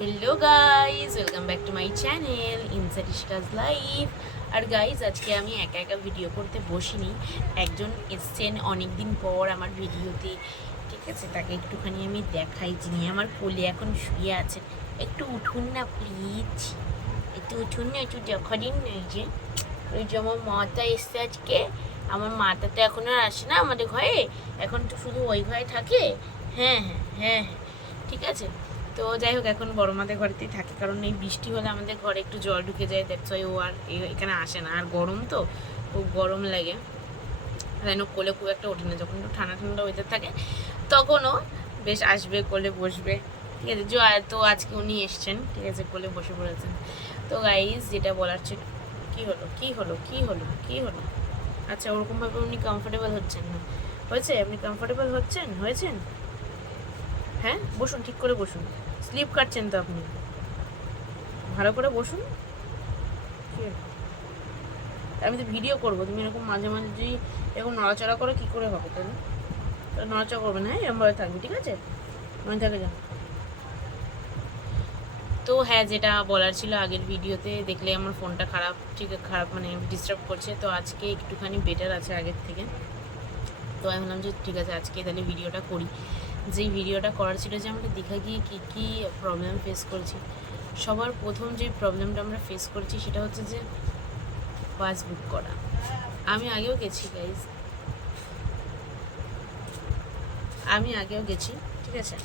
Hello guys, welcome back to my channel ইনসারিশকাজ life. আর guys, আজকে আমি একা একা ভিডিও করতে বসিনি। একজন এসছেন অনেক দিন পর আমার ভিডিওতে, ঠিক আছে? তাকে একটুখানি আমি দেখাই, যিনি আমার কোলে এখন শুয়ে আছেন। একটু উঠুন না প্লিজ, একটু উঠুন না, একটু দেখা দিন। ওই যে আমার মাতা এসছে আজকে। আমার মাতা তো এখন আর আসে না আমাদের ঘরে, এখন তো শুধু ওই ঘরে থাকে। হ্যাঁ হ্যাঁ হ্যাঁ হ্যাঁ, ঠিক আছে। তো যাই হোক, এখন বড় মাদের ঘরেতেই থাকে, কারণ এই বৃষ্টি হলে আমাদের ঘরে একটু জল ঢুকে যায়। দ্যাটস ওয়াই ও আর এখানে আসে না। আর গরম তো, খুব গরম লাগে, যেন কোলে খুব একটা ওঠে না। যখন একটু ঠান্ডা ঠান্ডা ওয়েদার থাকে তখনও বেশ আসবে, কোলে বসবে, ঠিক আছে। তো আজকে উনি এসছেন, ঠিক আছে, কোলে বসে পড়েছেন। তো গাইজ, যেটা বলার ছিল, কী হলো কী হলো কী হলো কী হলো? আচ্ছা, ওরকমভাবে উনি কমফোর্টেবল হচ্ছেন না। হয়েছে? আপনি কমফোর্টেবল হয়েছেন? হ্যাঁ, বসুন, ঠিক করে বসুন। স্লিপ কাটছেন তো আপনি, ভালো করে বসুন। আমি তো ভিডিও করবো, তুমি এরকম মাঝে মাঝে যদি এরকম নড়াচড়া করে কী করে হবে? তাহলে নড়াচড়া করবে না, হ্যাঁ, এরমভাবে থাকবে, ঠিক আছে? মনে থাকে যা। তো হ্যাঁ, যেটা বলার ছিল, আগের ভিডিওতে দেখলে আমার ফোনটা খারাপ, ঠিক খারাপ মানে ডিস্টার্ব করছে। তো আজকে একটুখানি বেটার আছে আগের থেকে। তো আমি ভাবলাম যে ঠিক আছে, আজকে তাহলে ভিডিওটা করি। যেই ভিডিওটা করার ছিল যে আমরা দীঘা গিয়ে কী কী প্রবলেম ফেস করেছি। সবার প্রথম যে প্রবলেমটা আমরা ফেস করেছি সেটা হচ্ছে যে বাস বুক করা। আমি আগেও গেছি গাইজ, আমি আগেও গেছি, ঠিক আছে।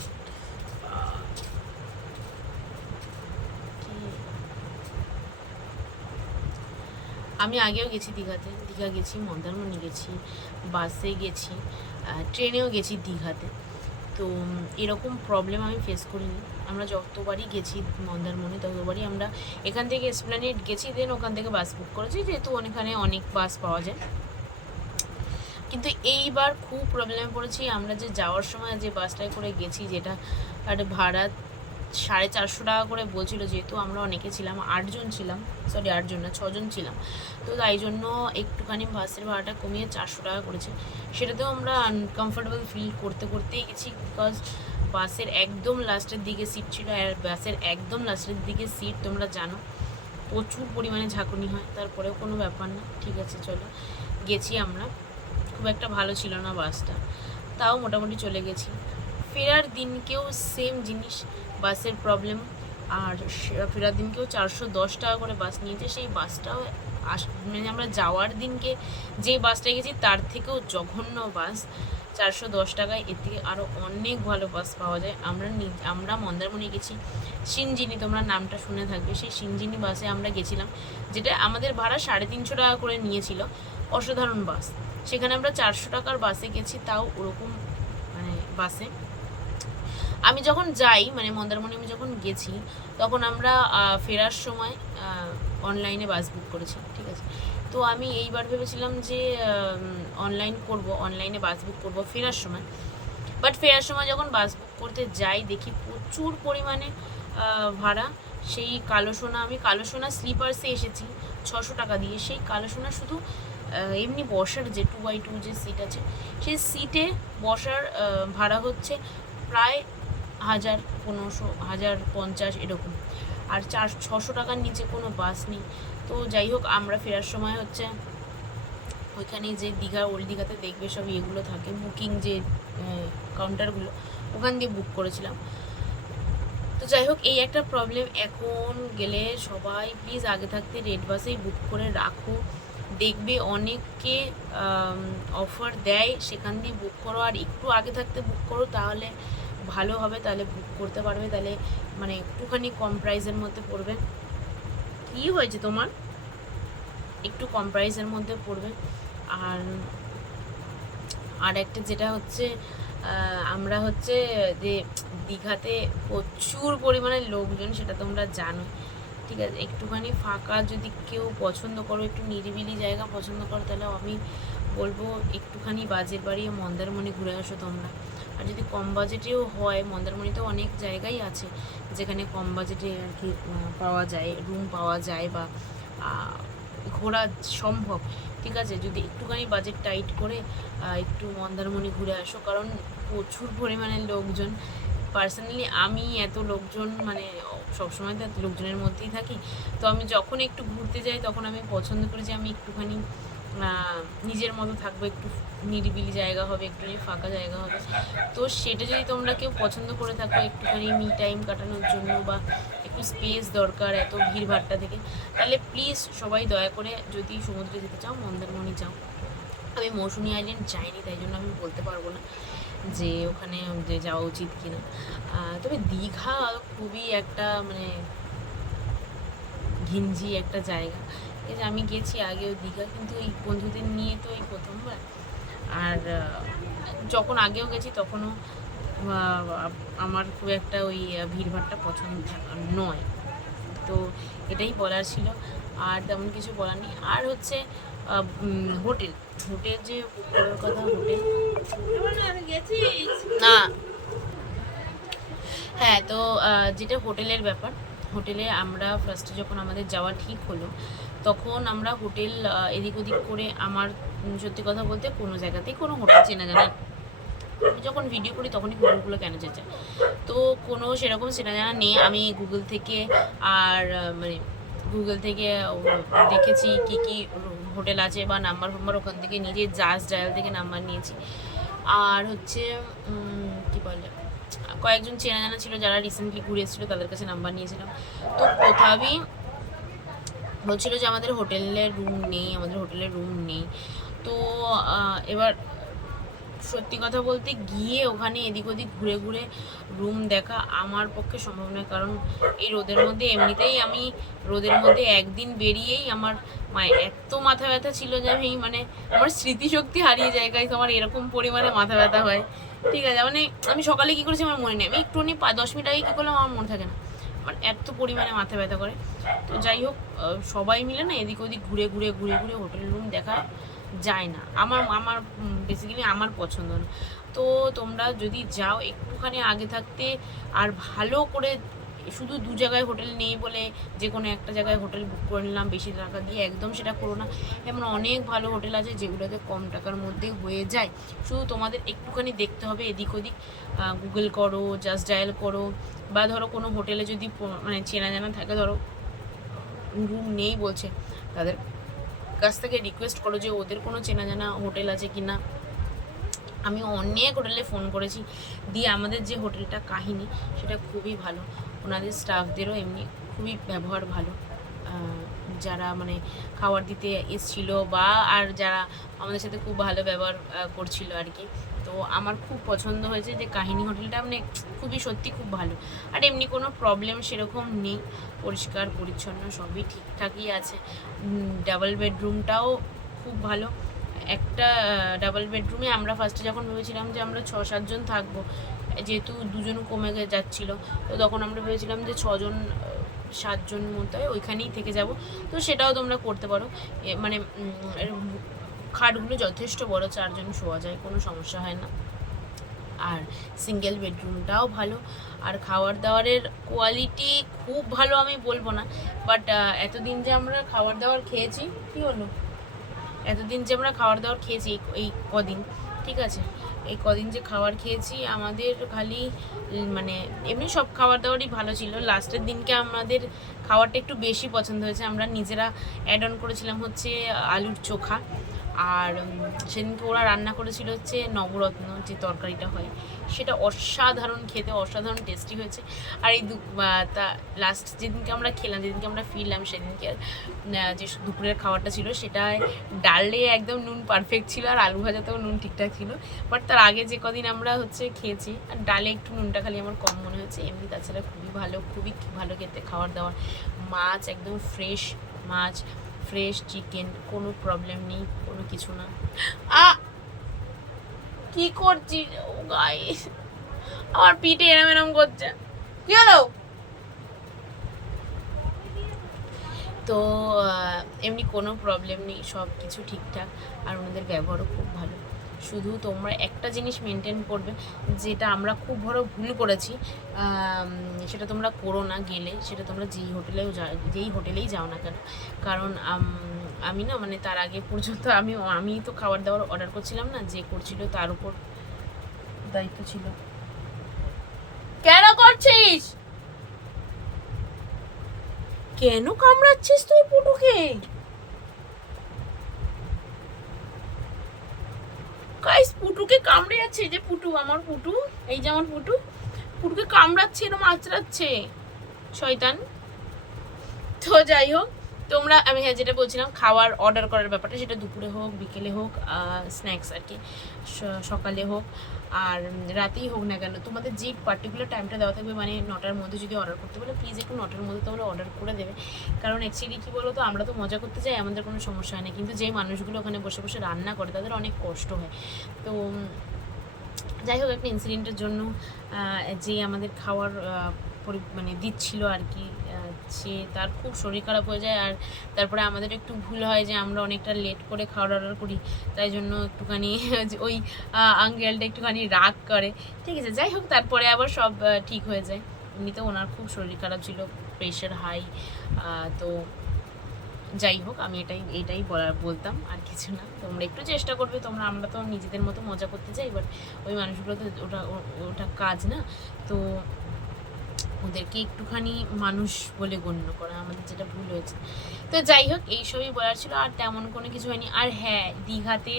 আমি আগেও গেছি দীঘাতে, দীঘা গেছি, মন্দারমণি গেছি, বাসে গেছি, ট্রেনেও গেছি দীঘাতে। তো এরকম প্রবলেম আমি ফেস করিনি। আমরা যতবারই গেছি মন্দারমণি, ততবারই আমরা এখান থেকে এসপ্ল্যানেড গেছি, দেন ওখান থেকে বাস বুক করেছি, যেহেতু ওখানে অনেক বাস পাওয়া যায়। কিন্তু এইবার খুব প্রবলেমে পড়েছি। আমরা যে যাওয়ার সময় যে বাসটায় করে গেছি, যেটা আর ভাড়া 450 টাকা করে বলছিল, যেহেতু আমরা অনেকে ছিলাম, 8 জন ছিলাম, সরি 8 জন না, 6 জন ছিলাম। তো তাই জন্য একটুখানি বাসের ভাড়াটা কমিয়ে 400 টাকা করেছে। সেটাতেও আমরা আনকমফোর্টেবল ফিল করতে করতেই গেছি, বিকজ বাসের একদম লাস্টের দিকে সিট ছিল। আর বাসের একদম লাস্টের দিকে সিট তোমরা জানো প্রচুর পরিমাণে ঝাঁকুনি হয়। তারপরেও কোনো ব্যাপার না, ঠিক আছে, চলো গেছি আমরা। খুব একটা ভালো ছিল না বাসটা, তাও মোটামুটি চলে গেছি। ফেরার দিনকেও সেম জিনিস, বাসের প্রবলেম। আর ফেরার দিনকেও 410 টাকা করে বাস নিয়েছে। সেই বাসটাও মানে আমরা যাওয়ার দিনকে যে বাসটা গেছি তার থেকেও জঘন্য বাস। 410 টাকায় এর থেকে আরও অনেক ভালো বাস পাওয়া যায়। আমরা মন্দারমণি গেছি সিনজিনি, তোমরা নামটা শুনে থাকবে। সেই সিনজিনি বাসে আমরা গেছিলাম, যেটা আমাদের ভাড়া 350 টাকা করে নিয়েছিল। অসাধারণ বাস। সেখানে আমরা 400 টাকার বাসে গেছি, তাও ওরকম মানে বাসে। আমি যখন যাই, মানে মন্দারমণি আমি যখন গেছি, তখন আমরা ফেরার সময় অনলাইনে বাস বুক করেছি, ঠিক আছে। তো আমি এইবার ভেবেছিলাম যে অনলাইনে বাস বুক করবো ফেরার সময়। বাট ফেরার সময় যখন বাস বুক করতে যাই, দেখি প্রচুর পরিমাণে ভাড়া। সেই আমি কালো সোনা স্লিপার্সে এসেছি 600 টাকা দিয়ে। সেই কালো সোনা শুধু এমনি বসার যে 2x2 যে সিট আছে, সেই সিটে বসার ভাড়া হচ্ছে প্রায় 1000, 1500, 1050 এরকম। আর 600 টাকার নিচে কোনো বাস নেই। তো যাই হোক, আমরা ফেরার সময় হচ্ছে ওইখানে যে ওল্ড দীঘাতে দেখবে সব এগুলো থাকে, বুকিং যে কাউন্টারগুলো, ওখান দিয়ে বুক করেছিলাম। তো যাই হোক, এই একটা প্রবলেম। এখন গেলে সবাই প্লিজ আগে থাকতে রেড বাসেই বুক করে রাখো। দেখবে অনেককে অফার দেয়, সেখান দিয়ে বুক করো। আর একটু আগে থাকতে বুক করো, তাহলে ভালো হবে, তাহলে বুক করতে পারবে, তাহলে মানে একটুখানি কম প্রাইসের মধ্যে পড়বে। কী হয়েছে তোমার? একটু কম প্রাইসের মধ্যে পড়বে। আর আর একটা যেটা হচ্ছে, আমরা হচ্ছে যে দীঘাতে প্রচুর পরিমাণে লোকজন, সেটা তোমরা জানো, ঠিক আছে। একটুখানি ফাঁকা যদি কেউ পছন্দ করো, একটু নিরিবিলি জায়গা পছন্দ করো, তাহলে আমি বলবো একটুখানি বাজেট বাড়িয়ে মন্দারমণি ঘুরে আসো তোমরা। আর যদি কম বাজেটেও হয়, মন্দারমণিতে অনেক জায়গাই আছে যেখানে কম বাজেটে আর কি পাওয়া যায়, রুম পাওয়া যায় বা ঘোরা সম্ভব, ঠিক আছে। যদি একটুখানি বাজেট টাইট করে একটু মন্দারমণি ঘুরে আসো, কারণ প্রচুর পরিমাণে লোকজন, পার্সোনালি আমি এত লোকজন মানে সবসময় তো এত লোকজনের মধ্যেই থাকি, তো আমি যখন একটু ঘুরতে যাই তখন আমি পছন্দ করি যে আমি একটুখানি নিজের মতো থাকবো, একটু নিরিবিলি জায়গা হবে, একটুখানি ফাঁকা জায়গা হবে। তো সেটা যদি তোমরা কেউ পছন্দ করে থাকো একটুখানি মি টাইম কাটানোর জন্য বা একটু স্পেস দরকার এত ভিড়ভাট্টা থেকে, তাহলে প্লিজ সবাই দয়া করে যদি সমুদ্রে যেতে চাও মন্দারমণি যাও। আমি মৌসুমী আইল্যান্ড যাইনি, তাই জন্য আমি বলতে পারবো না যে ওখানে যে যাওয়া উচিত কিনা। তবে দীঘা খুবই একটা মানে ঘিঞ্জি একটা জায়গা। এই যে আমি গেছি আগেও দীঘা, কিন্তু এই বন্ধুদের নিয়ে তো এই প্রথমবার। আর যখন আগেও গেছি তখনও আমার খুব একটা ওই ভিড়ভাট্টা পছন্দ নয়। তো এটাই বলার ছিল, আর তেমন কিছু বলার নেই। আর হচ্ছে হোটেল হোটেল যে করার কথা, হোটেল না হ্যাঁ, তো যেটা হোটেলের ব্যাপার, হোটেলে আমরা ফার্স্টে যখন আমাদের যাওয়া ঠিক হলো তখন আমরা হোটেল এদিক ওদিক করে, আমার সত্যি কথা বলতে কোনো জায়গাতেই কোনো হোটেল চেনা জানা, আমি যখন ভিডিও করি তখনই হোটেলগুলো কেন যেতে, তো কোনো সেরকম চেনা জানা নেই। আমি গুগল থেকে আর মানে গুগল থেকে দেখেছি কি কি হোটেল আছে বা নাম্বার ফাম্বার ওখান থেকে নিজে জাস্ট ডায়াল থেকে নাম্বার নিয়েছি। আর হচ্ছে কি বলে, কয়েকজন চেনা জানা ছিল যারা রিসেন্টলি ঘুরে এসেছিলো, তাদের কাছে নাম্বার নিয়েছিলাম। তো কোথাওই বলছিল যে আমাদের হোটেলের রুম নেই। তো এবার সত্যি কথা বলতে গিয়ে ওখানে এদিক ওদিক ঘুরে ঘুরে রুম দেখা আমার পক্ষে সম্ভব নয়, কারণ এই রোদের মধ্যে এমনিতেই আমি রোদের মধ্যে একদিন বেরিয়েই আমার এত মাথা ব্যথা ছিল যে আমি মানে আমার স্মৃতিশক্তি হারিয়ে যায়, গাইস আমার এরকম পরিমাণে মাথা ব্যথা হয়। ঠিক আছে, মানে আমি সকালে কী করেছি আমার মনে নেই, আমি একটুখানি 10 মিনিট আগে কী করলাম আমার মনে থাকে না, আমার এত পরিমাণে মাথা ব্যথা করে। তো যাই হোক, সবাই মিলে না এদিক ওদিক ঘুরে ঘুরে হোটেল রুম দেখা যায় না, আমার বেসিক্যালি আমার পছন্দ না। তো তোমরা যদি যাও একটুখানি আগে থাকতে, আর ভালো করে, শুধু দু জায়গায় হোটেল নেই বলে যে কোনো একটা জায়গায় হোটেল বুক করে নিলাম বেশি টাকা দিয়ে, একদম সেটা করো না। এমন অনেক ভালো হোটেল আছে যেগুলোতে কম টাকার মধ্যে হয়ে যায়, শুধু তোমাদের একটুখানি দেখতে হবে এদিক ওদিক, গুগল করো, জাস্ট ডায়াল করো, বা ধরো কোনো হোটেলে যদি মানে চেনা জানা থাকে, ধরো রুম নেই বলছে, তাদের কাছ থেকে রিকোয়েস্ট করো যে ওদের কোনো চেনা জানা হোটেল আছে কি না। আমি অনেক হোটেলে ফোন করেছি, দিয়ে আমাদের যে হোটেলটা কাহিনী সেটা খুবই ভালো, ওনাদের স্টাফদেরও এমনি খুবই ব্যবহার ভালো, যারা মানে খাবার দিতে এসছিল বা আর যারা আমাদের সাথে খুব ভালো ব্যবহার করছিল আর কি। তো আমার খুব পছন্দ হয়েছে যে কাহিনী হোটেলটা মানে খুবই সত্যি খুব ভালো, আর এমনি কোনো প্রবলেম সেরকম নেই, পরিষ্কার পরিচ্ছন্ন সবই ঠিকঠাকই আছে। ডাবল বেডরুমটাও খুব ভালো। একটা ডাবল বেডরুমে আমরা ফার্স্টে যখন ভেবেছিলাম যে আমরা 6-7 জন থাকবো, যেহেতু দুজন কমে যাচ্ছিলো, তো তখন আমরা ভেবেছিলাম যে 6 জন 7 জন মতো ওইখানেই থেকে যাব। তো সেটাও তোমরা করতে পারো, মানে খাটগুলো যথেষ্ট বড়, 4 জন শোয়া যায়, কোনো সমস্যা হয় না। আর সিঙ্গেল বেডরুমটাও ভালো, আর খাবার দাবারের কোয়ালিটি খুব ভালো আমি বলবো না, বাট এতদিন যে আমরা খাবার দাবার খেয়েছি, কী হলো, এতদিন যে আমরা খাবার দাবার খেয়েছি এই কদিন, ঠিক আছে, এই কদিন যে খাবার খেয়েছি আমাদের খালি মানে এমনি সব খাবার দাবারই ভালো ছিল, লাস্টের দিনকে আমাদের খাবারটা একটু বেশি পছন্দ হয়েছে, আমরা নিজেরা অ্যাড অন করেছিলাম হচ্ছে আলুর চোখা, আর সেদিনকে ওরা রান্না করেছিল হচ্ছে নবরত্ন যে তরকারিটা হয়, সেটা অসাধারণ খেতে, অসাধারণ টেস্টি হয়েছে। আর এই তা লাস্ট যেদিনকে আমরা খেলাম, যেদিনকে আমরা ফিরলাম, সেদিনকে যে দুপুরের খাবারটা ছিল সেটায় ডালে একদম নুন পারফেক্ট ছিল, আর আলু ভাজাতেও নুন ঠিকঠাক ছিল, বাট তার আগে যে কদিন আমরা হচ্ছে খেয়েছি আর ডালে একটু নুনটা খালি আমার কম মনে হয়েছে, এমনি তাছাড়া খুবই ভালো খেতে খাবার দাবার, মাছ একদম ফ্রেশ মাছ, ফ্রেশ চিকেন, কোনো প্রবলেম নেই, কোনো কিছু না। কি করছি ও গাইস, আমার পিঠে এরম করছে, কি হলো? তো এমনি কোনো প্রবলেম নেই, সব কিছু ঠিকঠাক, আর ওনাদের ব্যবহারও খুব ভালো। শুধু তোমরা একটা জিনিস মেনটেন করবে, যেটা আমরা খুব বড় ভুল করেছি, সেটা তোমরা করো না গেলে, সেটা তোমরা যেই হোটেলেই যাও না কেন, কারণ আমি না মানে তার আগে পর্যন্ত আমি তো খাবার দাবার অর্ডার করছিলাম না, যে করছিল তার উপর দায়িত্ব ছিল, কেন করছিস? কেন কামড়াচ্ছিস তুই পুটুকে? গাইস পুটুকে কামড়ে যাচ্ছে, এই যে পুটু, আমার পুটু, এই যে আমার পুটু, পুটুকে কামড়াচ্ছে, এরকম আঁচড়াচ্ছে শয়তান। তো যাই হোক, তোমরা, আমি হ্যাঁ যেটা বলছিলাম খাওয়ার অর্ডার করার ব্যাপারটা, সেটা দুপুরে হোক বিকেলে হোক, স্ন্যাক্স আর কি, সকালে হোক আর রাতেই হোক না কেন, তোমাদের যে পার্টিকুলার টাইমটা দেওয়া থাকবে, মানে 9টার মধ্যে যদি অর্ডার করতে বলে প্লিজ একটু 9টার মধ্যে তোমরা অর্ডার করে দেবে। কারণ অ্যাকচুয়ালি কী বলো তো, আমরা তো মজা করতে যাই, আমাদের কোনো সমস্যা হয় না, কিন্তু যেই মানুষগুলো ওখানে বসে বসে রান্না করে তাদের অনেক কষ্ট হয়। তো যাই হোক, একটা ইনসিডেন্টের জন্য যে আমাদের খাওয়ার মানে দিচ্ছিল আর কি, সে তার খুব শরীর খারাপ হয়ে যায়, আর তারপরে আমাদের একটু ভুল হয় যে আমরা অনেকটা লেট করে খাওয়ার অর্ডার করি, তাই জন্য একটুখানি ওই আঙ্কেলটা একটুখানি রাগ করে, ঠিক আছে। যাই হোক, তারপরে আবার সব ঠিক হয়ে যায়। এমনিতেও ওনার খুব শরীর খারাপ ছিল, প্রেশার হাই, তো যাই হোক, আমি এটাই বলতাম, আর কিছু না। তোমরা একটু চেষ্টা করবে, আমরা তো নিজেদের মতো মজা করতে চাই, বাট ওই মানুষগুলো তো ওটা কাজ না, তো ওদেরকে একটুখানি মানুষ বলে গণ্য করা আমাদের যেটা ভুল হয়েছে। তো যাই হোক, এইসবই বলার ছিল, আর তেমন কোনো কিছু হয়নি। আর হ্যাঁ, দীঘাতে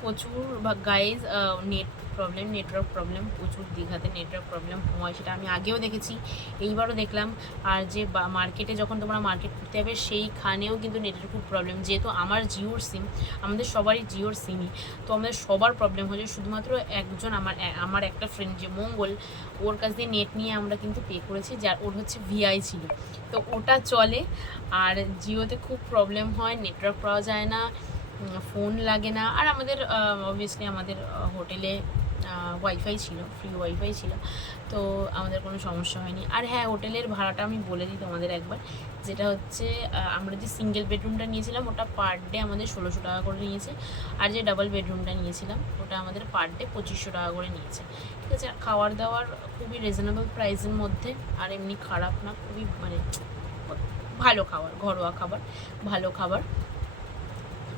প্রচুর গাইজ নেটওয়ার্ক প্রবলেম প্রচুর, দীঘাতে নেটওয়ার্ক প্রবলেম হয়, সেটা আমি আগেও দেখেছি, এইবারও দেখলাম। আর যে মার্কেটে যখন তোমরা মার্কেট করতে যাবে সেইখানেও কিন্তু নেটের খুব প্রবলেম, যেহেতু আমার জিওর সিম, আমাদের সবারই জিওর সিমই, তো আমাদের সবার প্রবলেম হয়েছে। শুধুমাত্র একজন, আমার একটা ফ্রেন্ড যে মঙ্গল, ওর কাছ দিয়ে নেট নিয়ে আমরা কিন্তু পে করেছি, যার ওর হচ্ছে ভিআই ছিল, তো ওটা চলে। আর জিওতে খুব প্রবলেম হয়, নেটওয়ার্ক পাওয়া যায় না, ফোন লাগে না। আর আমাদের অবভিয়াসলি আমাদের হোটেলে ওয়াইফাই ছিল, ফ্রি ওয়াইফাই ছিল, তো আমাদের কোনো সমস্যা হয়নি। আর হ্যাঁ, হোটেলের ভাড়াটা আমি বলে দিই তোমাদের একবার, যেটা হচ্ছে আমরা যে সিঙ্গেল বেডরুমটা নিয়েছিলাম ওটা পার ডে আমাদের 1600 টাকা করে নিয়েছে, আর যে ডাবল বেডরুমটা নিয়েছিলাম ওটা আমাদের পার ডে 2500 টাকা করে নিয়েছে, ঠিক আছে। আর খাওয়ার দাওয়ার খুবই রিজনেবল প্রাইসের মধ্যে, আর এমনি খারাপ না, খুবই মানে ভালো খাবার, ঘরোয়া খাবার, ভালো খাবার।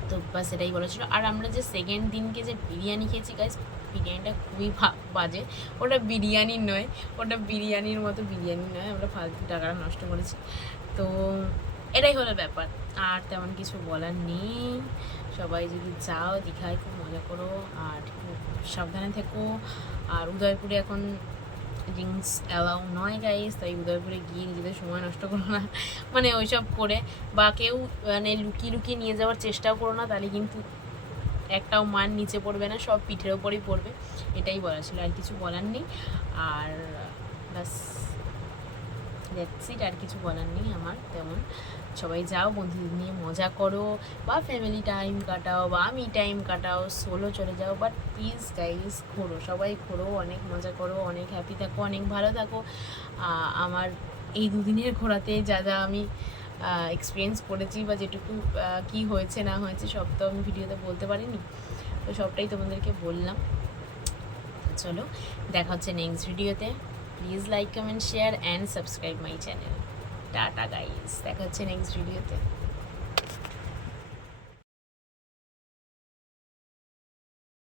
তো বাস এটাই বলেছিল। আর আমরা যে সেকেন্ড দিনকে যে বিরিয়ানি খেয়েছি গাইস, বিরিয়ানিটা খুবই বাজে, ওটা বিরিয়ানি নয়, ওটা বিরিয়ানির মতো বিরিয়ানি নয়, আমরা ফালতু টাকাটা নষ্ট করেছি। তো এটাই হলো ব্যাপার, আর তেমন কিছু বলার নেই। সবাই যদি যাও দীঘায় খুব মজা করো, আর খুব সাবধানে থেকো। আর উদয়পুরে এখন ড্রিঙ্কস অ্যালাউ নয় গাইস, তাই উদয়পুরে গিয়ে নিজেদের সময় নষ্ট করো না, মানে ওইসব করে, বা কেউ মানে লুকিয়ে লুকিয়ে নিয়ে যাওয়ার চেষ্টাও করো না, তাহলে কিন্তু একটাও মান নিচে পড়বে না, সব পিঠের ওপরেই পড়বে। এটাই বলা ছিল, আর কিছু বলার নেই। আর বাস দ্যাটস ইট, আর কিছু বলার নেই আমার তেমন। সবাই যাও, বন্ধুদের নিয়ে মজা করো, বা ফ্যামিলি টাইম কাটাও, বা আমি টাইম কাটাও, সোলো চলে যাও, বাট প্লিজ গাইজ ঘোরো, সবাই ঘোরো, অনেক মজা করো, অনেক হ্যাপি থাকো, অনেক ভালো থাকো। আমার এই দুদিনের ঘোরাতে যা যা আমি এক্সপিরিয়েন্স করেছি, বা যেটুকু কি হয়েছে না হয়েছে সব তো আমি ভিডিওতে বলতে পারিনি, তো সবটাই তোমাদেরকে বললাম। চলো, দেখা হচ্ছে নেক্সট ভিডিওতে। Please like, comment, share and subscribe my channel. Tata guys, দেখা হচ্ছে নেক্সট ভিডিওতে।